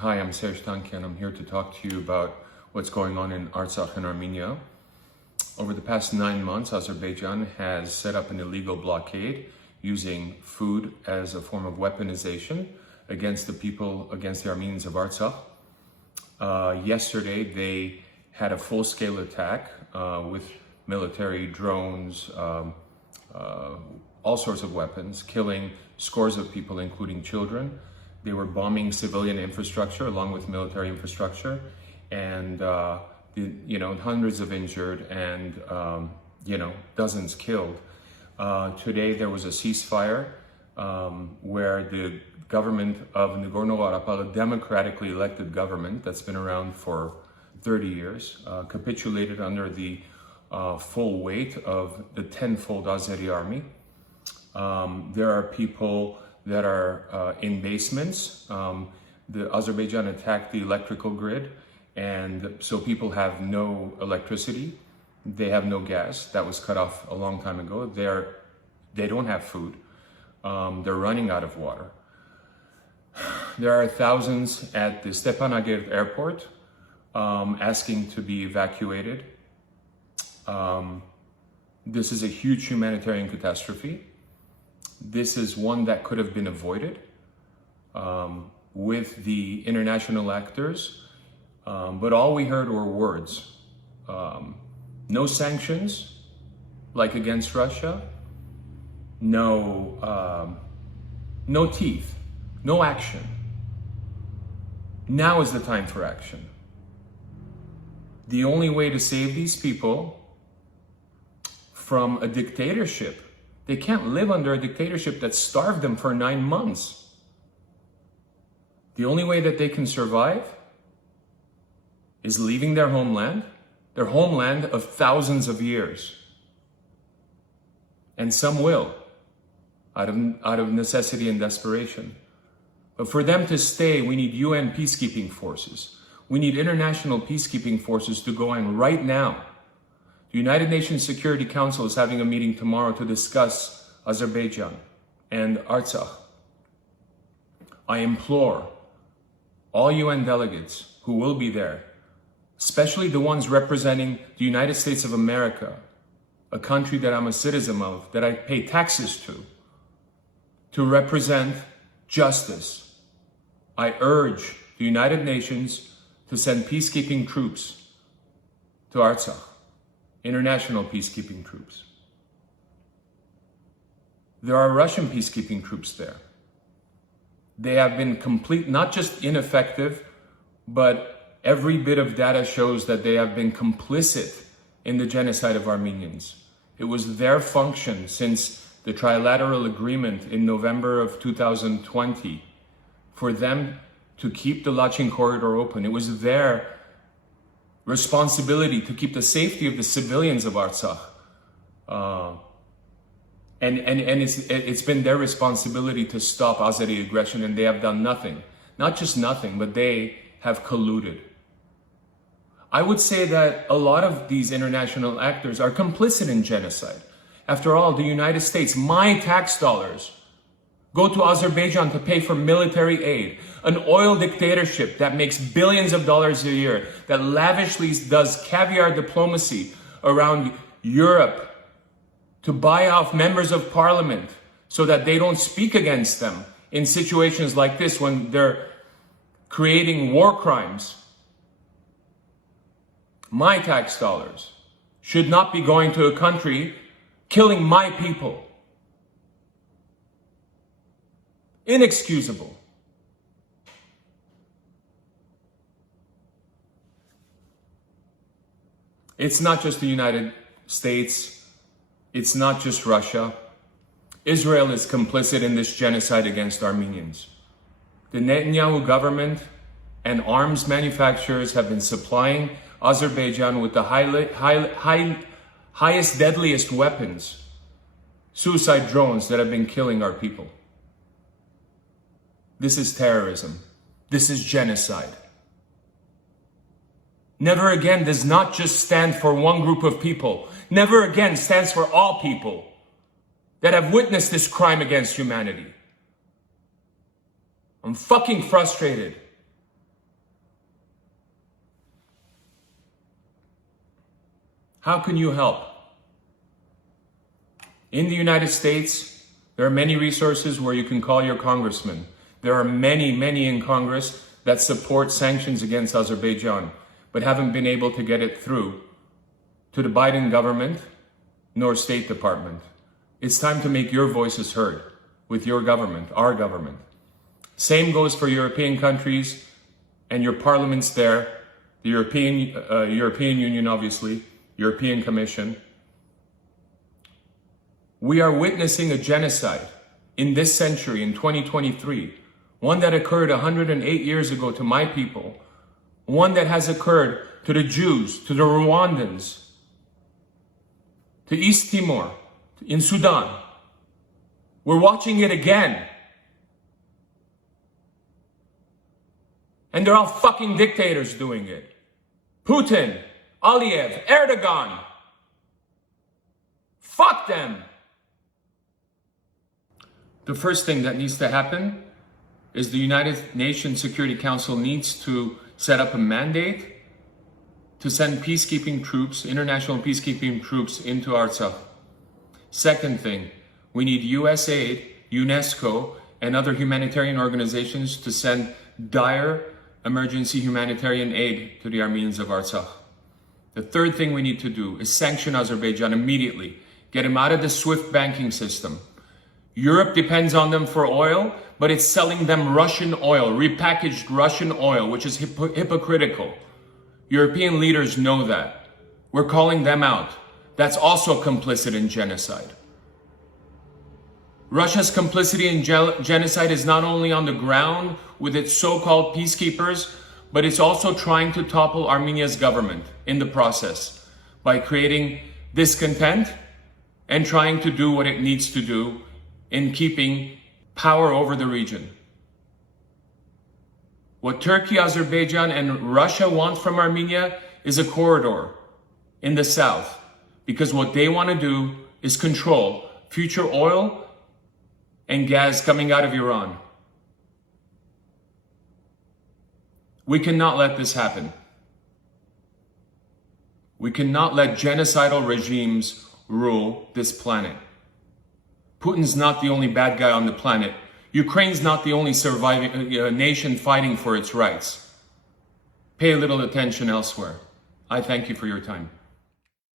Hi, I'm Sերժ Թանկյան. I'm here to talk to you about what's going on in Artsakh in Armenia. Over the past 9 months, Azerbaijan has set up an illegal blockade using food as a form of weaponization against the people, against the Armenians of Artsakh. Yesterday, they had a full-scale attack with military drones, all sorts of weapons, killing scores of people, including children. They were bombing civilian infrastructure along with military infrastructure, and hundreds of injured and dozens killed. Today there was a ceasefire where the government of Nagorno-Karabakh, a democratically elected government that's been around for 30 years, capitulated under the full weight of the tenfold Azeri army. There are people that are in basements. The Azerbaijan attacked the electrical grid, and so people have no electricity. They have no gas. That was cut off a long time ago. They don't have food. They're running out of water. There are thousands at the Stepanakerti airport asking to be evacuated. This is a huge humanitarian catastrophe. This is one that could have been avoided with the international actors, but all we heard were words. No sanctions, like against Russia, no teeth, no action. Now is the time for action. The only way to save these people from a dictatorship, they can't live under a dictatorship that starved them for 9 months. The only way that they can survive is leaving their homeland of thousands of years. And some will, out of necessity and desperation. But for them to stay, we need UN peacekeeping forces. We need international peacekeeping forces to go in right now. The United Nations Security Council is having a meeting tomorrow to discuss Azerbaijan and Artsakh. I implore all UN delegates who will be there, especially the ones representing the United States of America, a country that I'm a citizen of, that I pay taxes to represent justice. I urge the United Nations to send peacekeeping troops to Artsakh. International peacekeeping troops. There are Russian peacekeeping troops there. They have been not just ineffective, but every bit of data shows that they have been complicit in the genocide of Armenians. It was their function since the trilateral agreement in November of 2020 for them to keep the Lachin corridor open. It was their responsibility to keep the safety of the civilians of Artsakh. And it's been their responsibility to stop Azeri aggression, and they have done nothing. Not just nothing, but they have colluded. I would say that a lot of these international actors are complicit in genocide. After all, the United States, my tax dollars, go to Azerbaijan to pay for military aid. An oil dictatorship that makes billions of dollars a year, that lavishly does caviar diplomacy around Europe to buy off members of parliament so that they don't speak against them in situations like this when they're creating war crimes. My tax dollars should not be going to a country killing my people. Inexcusable. It's not just the United States. It's not just Russia. Israel is complicit in this genocide against Armenians. The Netanyahu government and arms manufacturers have been supplying Azerbaijan with the highest, deadliest weapons, suicide drones that have been killing our people. This is terrorism. This is genocide. Never again does not just stand for one group of people. Never again stands for all people that have witnessed this crime against humanity. I'm fucking frustrated How can you help? In the United States, there are many resources where you can call your congressman. There are many, many in Congress that support sanctions against Azerbaijan, but haven't been able to get it through to the Biden government nor State Department. It's time to make your voices heard with your government, our government. Same goes for European countries and your parliaments there, the European Union, obviously, European Commission. We are witnessing a genocide in this century, in 2023, one that occurred 108 years ago to my people, one that has occurred to the Jews, to the Rwandans, to East Timor, in Sudan. We're watching it again. And they're all fucking dictators doing it. Putin, Aliyev, Erdogan. Fuck them. The first thing that needs to happen is the United Nations Security Council needs to set up a mandate to send peacekeeping troops, international peacekeeping troops into Artsakh. Second thing, we need USAID, UNESCO, and other humanitarian organizations to send dire emergency humanitarian aid to the Armenians of Artsakh. The third thing we need to do is sanction Azerbaijan immediately. Get them out of the SWIFT banking system. Europe depends on them for oil, but it's selling them Russian oil, repackaged Russian oil, which is hypocritical. European leaders know that. We're calling them out. That's also complicit in genocide. Russia's complicity in genocide is not only on the ground with its so-called peacekeepers, but it's also trying to topple Armenia's government in the process by creating discontent and trying to do what it needs to do in keeping power over the region. What Turkey, Azerbaijan, and Russia want from Armenia is a corridor in the south, because what they want to do is control future oil and gas coming out of Iran. We cannot let this happen. We cannot let genocidal regimes rule this planet. Putin's not the only bad guy on the planet. Ukraine's not the only surviving nation fighting for its rights. Pay a little attention elsewhere. I thank you for your time.